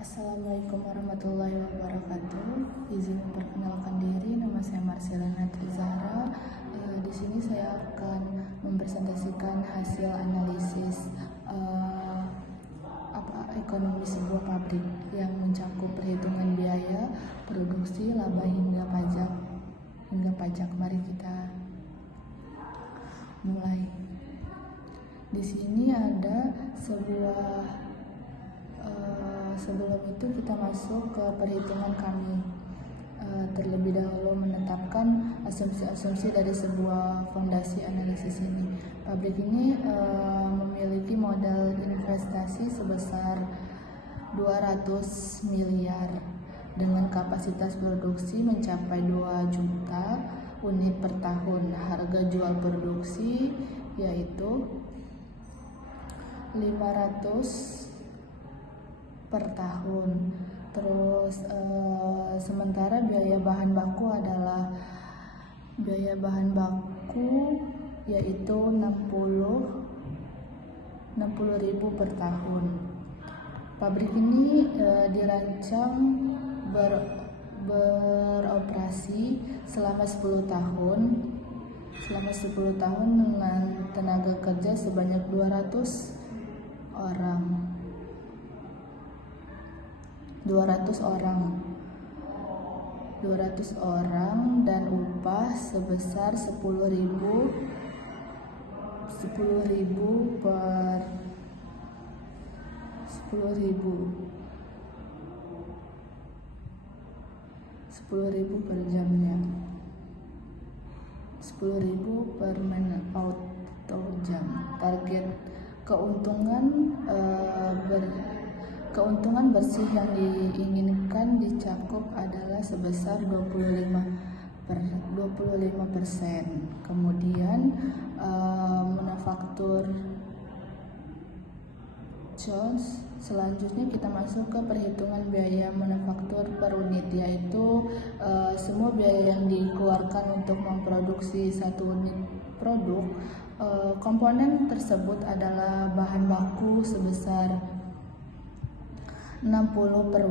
Assalamualaikum warahmatullahi wabarakatuh. Izin memperkenalkan diri, nama saya Marcella Natri Zahra. Di sini saya akan mempresentasikan hasil analisis ekonomi sebuah pabrik yang mencakup perhitungan biaya, produksi, laba hingga pajak. Mari kita mulai. Di sini ada sebelum itu kita masuk ke perhitungan kami. Terlebih dahulu menetapkan asumsi-asumsi dari sebuah fondasi analisis ini. Pabrik ini memiliki modal investasi sebesar 200 miliar dengan kapasitas produksi mencapai 2 juta unit per tahun. Harga jual produksi yaitu 500 per tahun. Terus sementara biaya bahan baku yaitu 60.000 per tahun. Pabrik ini dirancang beroperasi selama 10 tahun. Selama 10 tahun dengan tenaga kerja sebanyak 200 orang dan upah sebesar 10.000 per jamnya, 10.000 per menit atau jam. Target keuntungan bersih yang diinginkan dicakup adalah sebesar 25%. Kemudian manufaktur cost. Selanjutnya kita masuk ke perhitungan biaya manufaktur per unit, yaitu semua biaya yang dikeluarkan untuk memproduksi satu unit produk. Komponen tersebut adalah bahan baku sebesar 60.000 per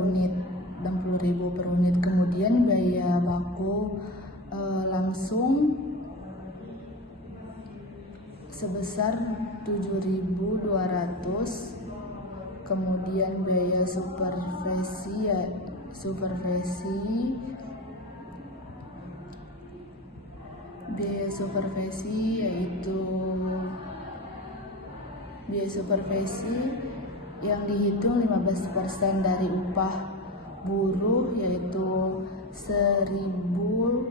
unit. Kemudian biaya baku langsung sebesar 7.200. Kemudian biaya supervisi yang dihitung 15% dari upah buruh yaitu 1.080,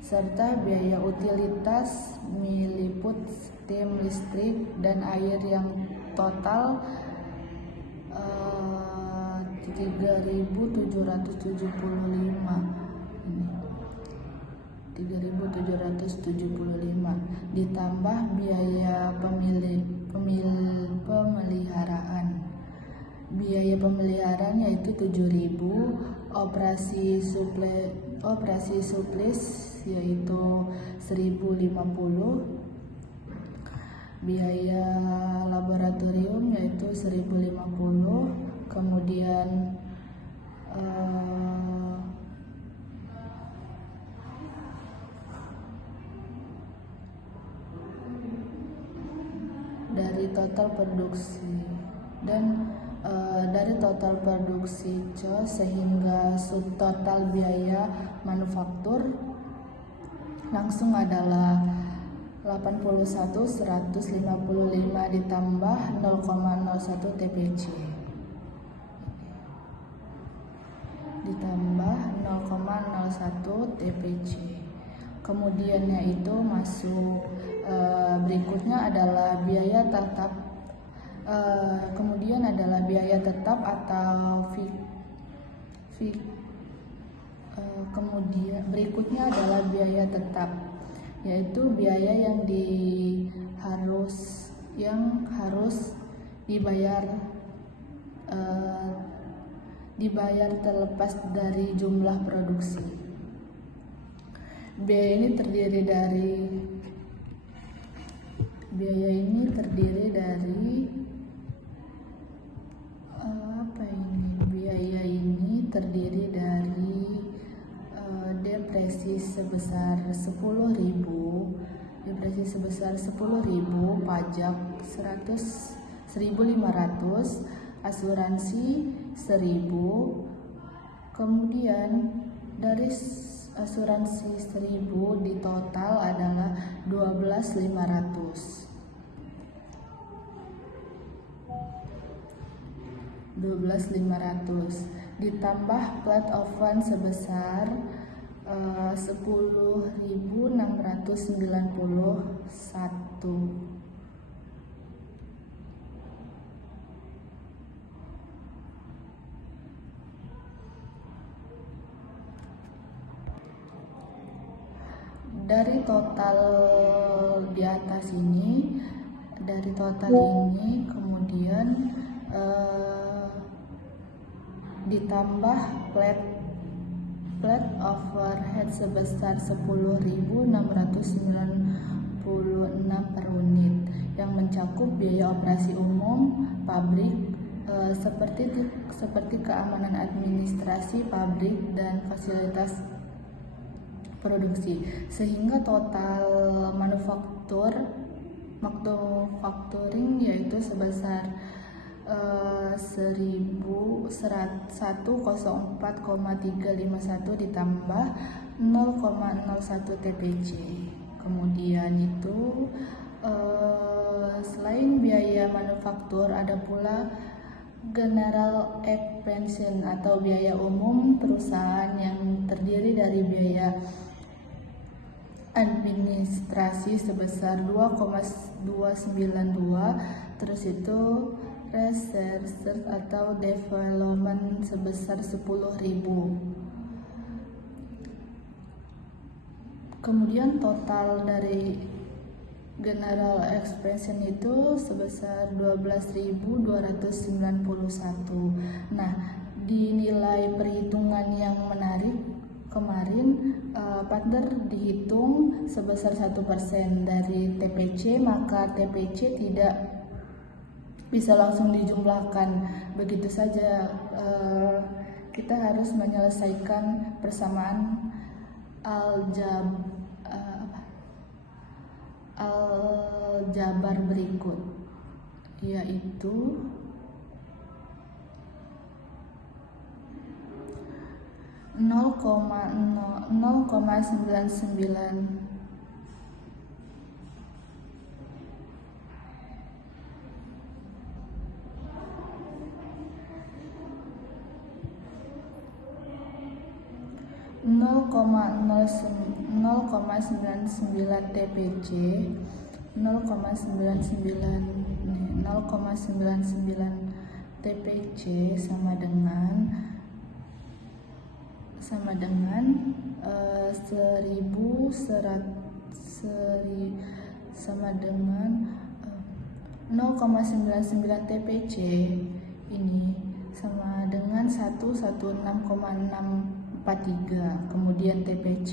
serta biaya utilitas meliput steam, listrik, dan air yang total 3.775 ditambah biaya pemeliharaan. Biaya pemeliharaan yaitu 7.000, operasi suplis yaitu 1.050, biaya laboratorium yaitu 1.050, kemudian dari total produksi cost sehingga subtotal biaya manufaktur langsung adalah 81.155 ditambah 0,01 TPC. Kemudian yaitu masuk berikutnya adalah biaya tetap. Kemudian berikutnya adalah biaya tetap, yaitu biaya yang harus dibayar terlepas dari jumlah produksi. Biaya ini terdiri dari terdiri dari depresi sebesar 10.000, pajak 1.500, asuransi 1.000. Kemudian dari asuransi 1.000 di total adalah 12.500. Ditambah plat of fund sebesar 10.691. Dari total di atas ini, kemudian ditambah plate overhead sebesar 10.696 per unit yang mencakup biaya operasi umum pabrik seperti keamanan administrasi pabrik dan fasilitas produksi, sehingga total manufacturing yaitu sebesar 1.104,351 ditambah 0,01 TPC. Kemudian itu selain biaya manufaktur ada pula general expense atau biaya umum perusahaan yang terdiri dari biaya administrasi sebesar 2,292, terus itu research atau development sebesar 10.000. Kemudian total dari general expense itu sebesar 12.291. Nah, di nilai perhitungan yang menarik kemarin partner dihitung sebesar 1% dari TPC, maka TPC tidak bisa langsung dijumlahkan begitu saja. Kita harus menyelesaikan persamaan aljabar berikut, yaitu nol koma sembilan sembilan 0,99 TPC, 0,99 TPC sama dengan 0,99 TPC ini sama dengan 116,643. Kemudian TPC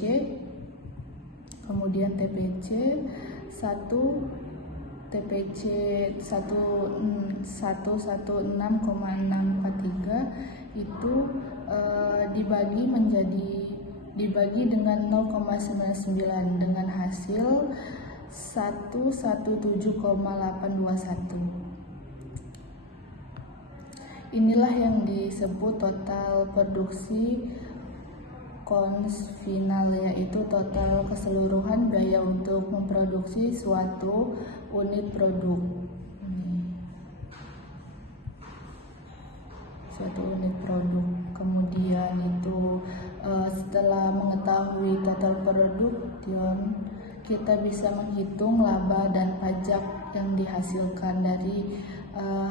116,643 itu dibagi dengan 0,99 dengan hasil 117,821. Inilah yang disebut total produksi cons final, yaitu total keseluruhan biaya untuk memproduksi suatu unit produk. Kemudian itu setelah mengetahui total production, kita bisa menghitung laba dan pajak yang dihasilkan dari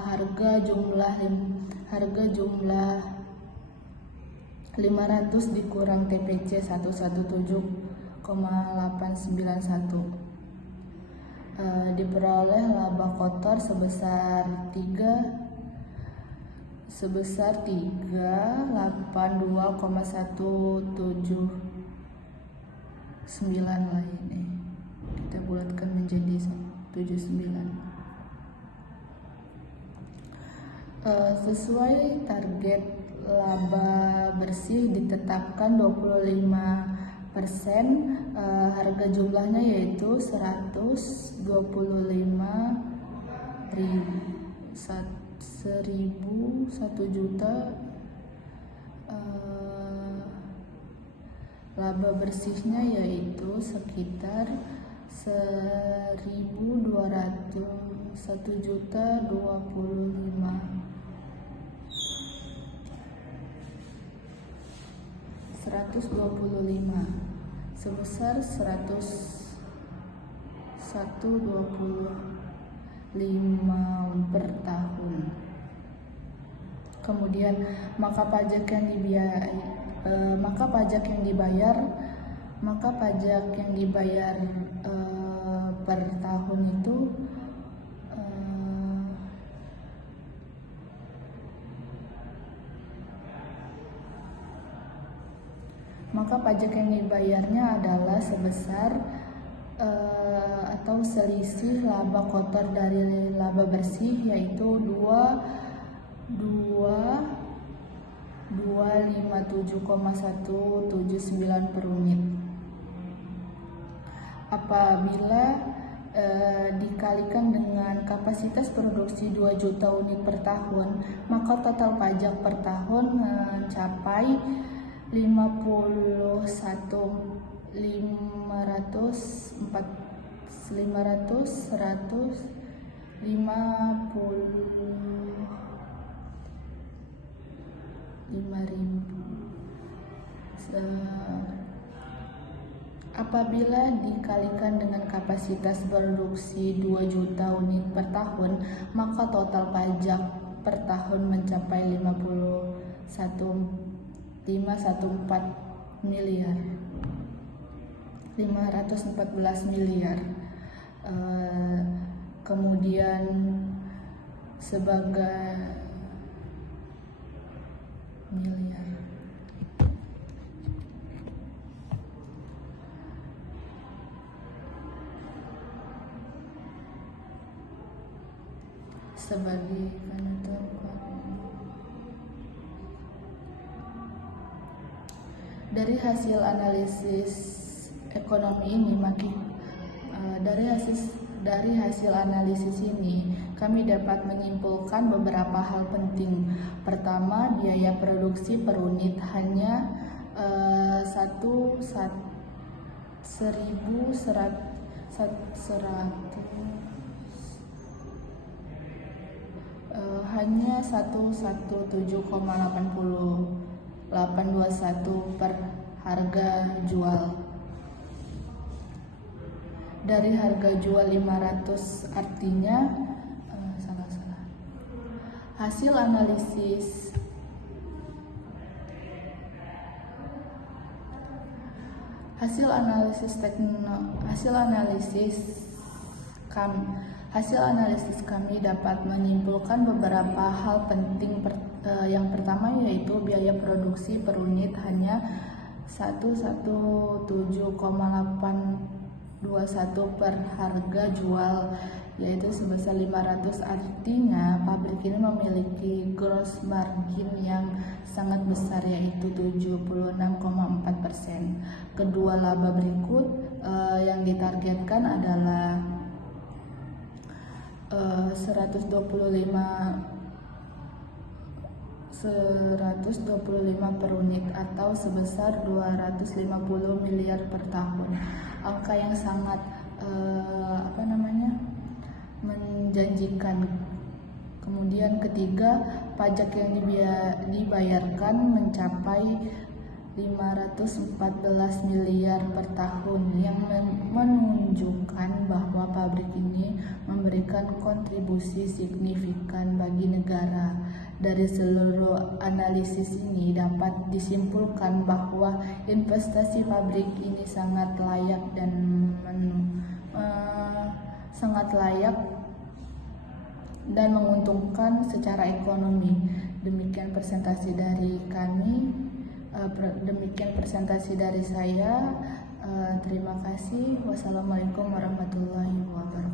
harga jumlah 500 dikurang TPC 117,891. Diperoleh laba kotor sebesar 382,179 lah ini. Kita bulatkan menjadi 79. Sesuai target laba bersih ditetapkan 25%, harga jumlahnya yaitu 1 juta. Laba bersihnya yaitu sekitar 1.125 sebesar 125 per tahun. Kemudian maka pajak yang dibayar per tahun itu maka pajak yang dibayarnya adalah sebesar atau selisih laba kotor dari laba bersih, yaitu 257,179 per unit. Apabila dikalikan dengan kapasitas produksi 2 juta unit per tahun, maka total pajak per tahun mencapai 5.000. Apabila dikalikan dengan kapasitas produksi 2 juta unit per tahun, maka total pajak per tahun mencapai 514 miliar. Kemudian sebagai miliar. Sebagai dari hasil analisis ekonomi ini dari hasil analisis ini kami dapat menyimpulkan beberapa hal penting. Pertama, biaya produksi per unit hanya hanya 117,821 per harga jual. Dari harga jual 500, artinya hasil analisis kami dapat menyimpulkan beberapa hal penting. Yang pertama yaitu biaya produksi per unit hanya 117,821 per harga jual, yaitu sebesar 500. Artinya pabrik ini memiliki gross margin yang sangat besar, yaitu 76,4%. Kedua, laba berikut yang ditargetkan adalah 125 per unit atau sebesar 250 miliar per tahun. Angka yang sangat menjanjikan. Kemudian ketiga, pajak yang dibayarkan mencapai 514 miliar per tahun, yang menunjukkan bahwa pabrik ini memberikan kontribusi signifikan bagi negara. Dari seluruh analisis ini dapat disimpulkan bahwa investasi pabrik ini sangat layak dan menguntungkan secara ekonomi. Demikian presentasi dari kami. Demikian presentasi dari saya. Terima kasih. Wassalamualaikum warahmatullahi wabarakatuh.